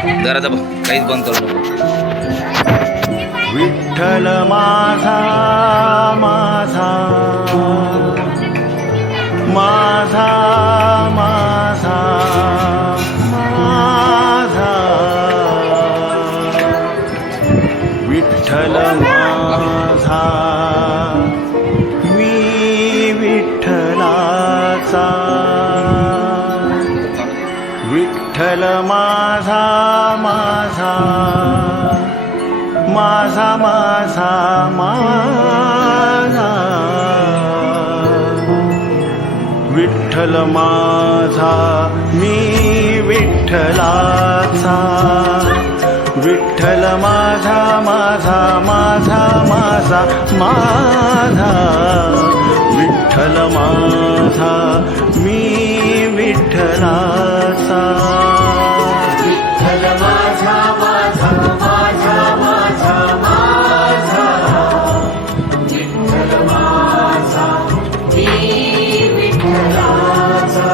जरा काहीच बंद करू नको. विठ्ठल माझा माझा माझा माझा माझा विठ्ठल माझा मी विठ्ठलाचा विठ्ठल माझा माझा माझा माझा माझा विठ्ठल माझा मी विठ्ठलाचा विठ्ठल माझा माझा माझा माझा माझा विठ्ठल माझा मी विठ्ठलाचा विठ्ठल माझा माझा माझा माझा माझा विठ्ठल माझा मी विठ्ठलाचा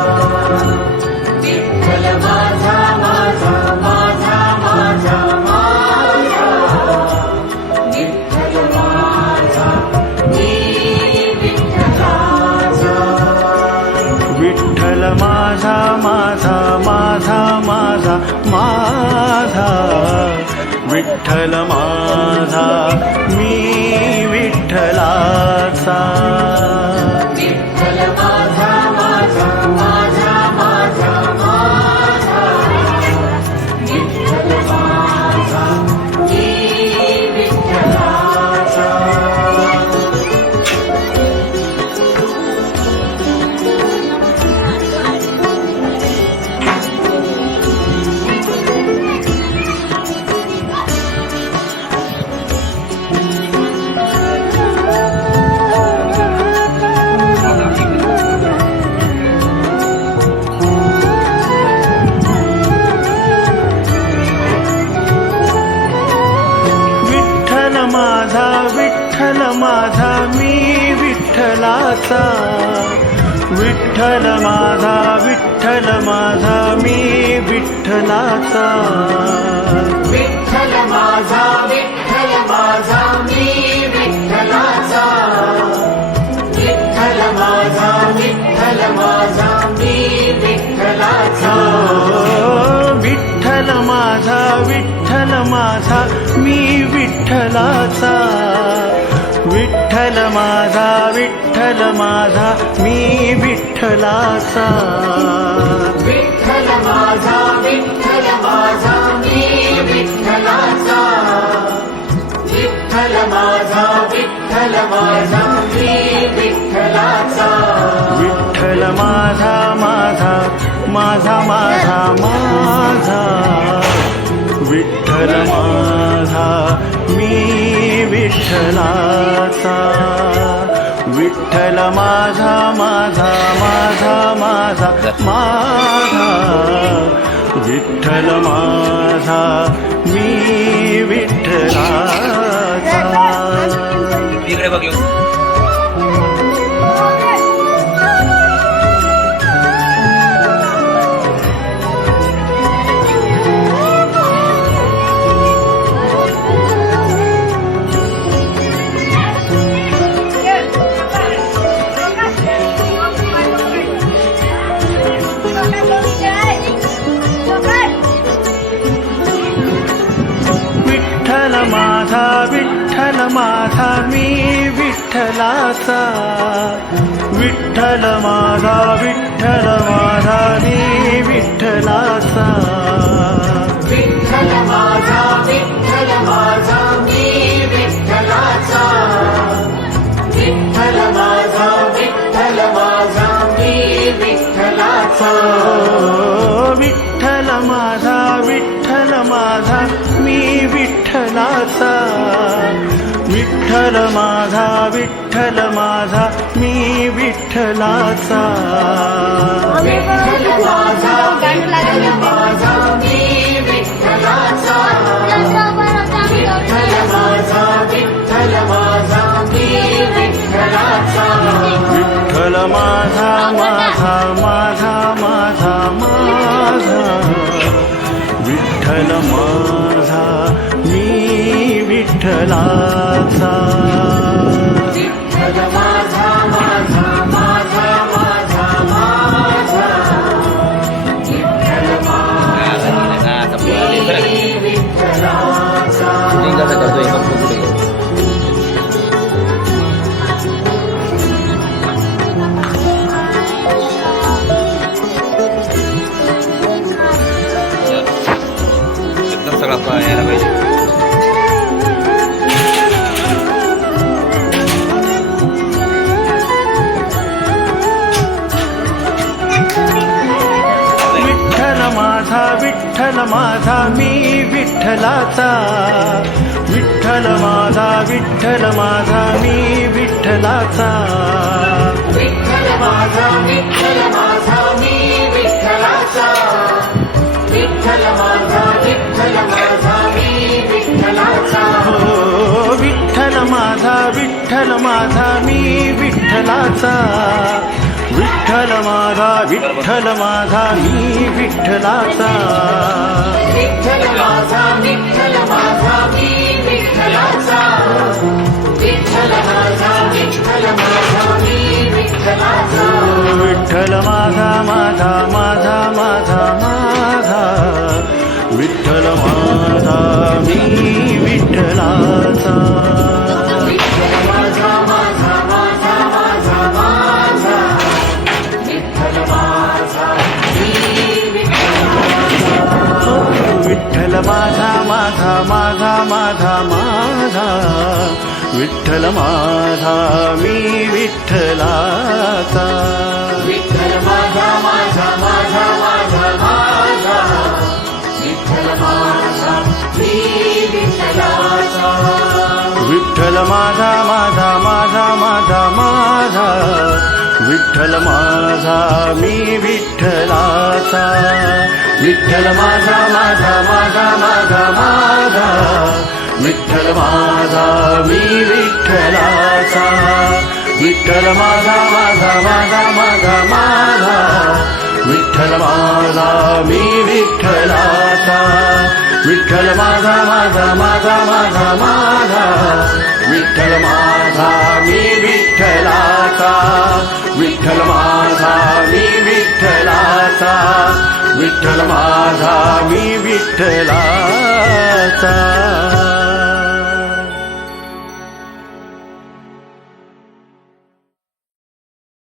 विठ्ठल माझा माझा माझा माझा माझा विठ्ठल माझा मी विठ्ठलाचा विठ्ठल माझा माझा माझा माझा माझा विठ्ठल माझा मी विठ्ठलाचा विठ्ठल माझा माझा माझा माझा माझा विठ्ठल माझा मी विठ्ठलाचा माझा विठ्ठल माझा मी विठ्ठलाचा विठ्ठल माझा विठ्ठल माझा मी विठ्ठलाचा विठ्ठल माझा विठ्ठल माझा मी विठ्ठलाचा विठ्ठल माझा विठ्ठल माझा मी विठ्ठलाचा विठ्ठल माझा विठ्ठल माझा मी विठ्ठलाचा विठ्ठल माझा विठ्ठल माझा मी विठ्ठलाचा विठ्ठल माझा विठ्ठल माझा मी विठ्ठलाचा विठ्ठल माझा विठ्ठल माझा मी विठ्ठलाचा विठ्ठल माझा माझा माझा माझा माझा विठ्ठल माझा मी विठ्ठलाचा विठ्ठल माझा माझा माझा माझा माझा विठ्ठल माझा मी विठ्ठलाचा इकडे बघ येऊ. विठ्ठल माझा विठ्ठल माझा मी विठ्ठलाचा विठ्ठल माझा विठ्ठल माझा मी विठ्ठलाचा विठ्ठल माझा विठ्ठल माझा मी विठ्ठलाचा विठ्ठल माझा विठ्ठल माझा मी विठ्ठलाचा विठ्ठल माझा विठ्ठल माझा मी विठ्ठलाचा विठ्ठल माझा विठ्ठल माझा मी विठ्ठलाचा विठ्ठल माझा विठ्ठल माझा मी विठ्ठलाचा विठ्ठल माझा विठ्ठल माझा मी विठ्ठलाचा विठ्ठल माझा माझा माझा माझा माझा विठ्ठल विठ्ठल माझा मी विठ्ठलाचा विठ्ठल माझा माझा माझा माझा माझा विठ्ठल माझा मी विठ्ठलाचा कसं करतो एक पुढे एकदम सगळा यायला पाहिजे. विठ्ठल माझा मी विठ्ठलाचा विठ्ठल माझा मी विठ्ठलाचा विठ्ठल माझा मी विठ्ठलाचा विठ्ठल माझा मी विठ्ठलाचा हो विठ्ठल माझा मी विठ्ठलाचा विठ्ठल माझा मी विठ्ठलाचा विठ्ठल माझा मी विठ्ठलाचा विठ्ठल माझा मी विठ्ठलाचा विठ्ठल माझा माझा माझा माझा माझा विठ्ठल माझा मी विठ्ठलाचा विठ्ठल माझा माझा माझा माझा माझा विठ्ठल माझा मी विठ्ठलाचा विठ्ठल माझा माझा माझा माझा माझा विठ्ठल माझा मी विठ्ठलाचा विठ्ठल माझा माझा माझा माझा माझा विठ्ठल माझा मी विठ्ठलाचा विठ्ठल माझा माझा माझा माझा माझा विठ्ठल माझा मी विठ्ठलाचा विठ्ठल माझा माझा माझा माझा माझा विठ्ठल माझा मी विठ्ठलाचा विठ्ठल माझा माझा माझा माझा माझा विठ्ठल माझा मी विठ्ठलाचा विठ्ठल माझा माझा माझा माझा माझा विठ्ठल माझा मी विठ्ठलाचा विठ्ठल माझा मी विठ्ठलाचा विठ्ठल माझा मी विठ्ठलाचा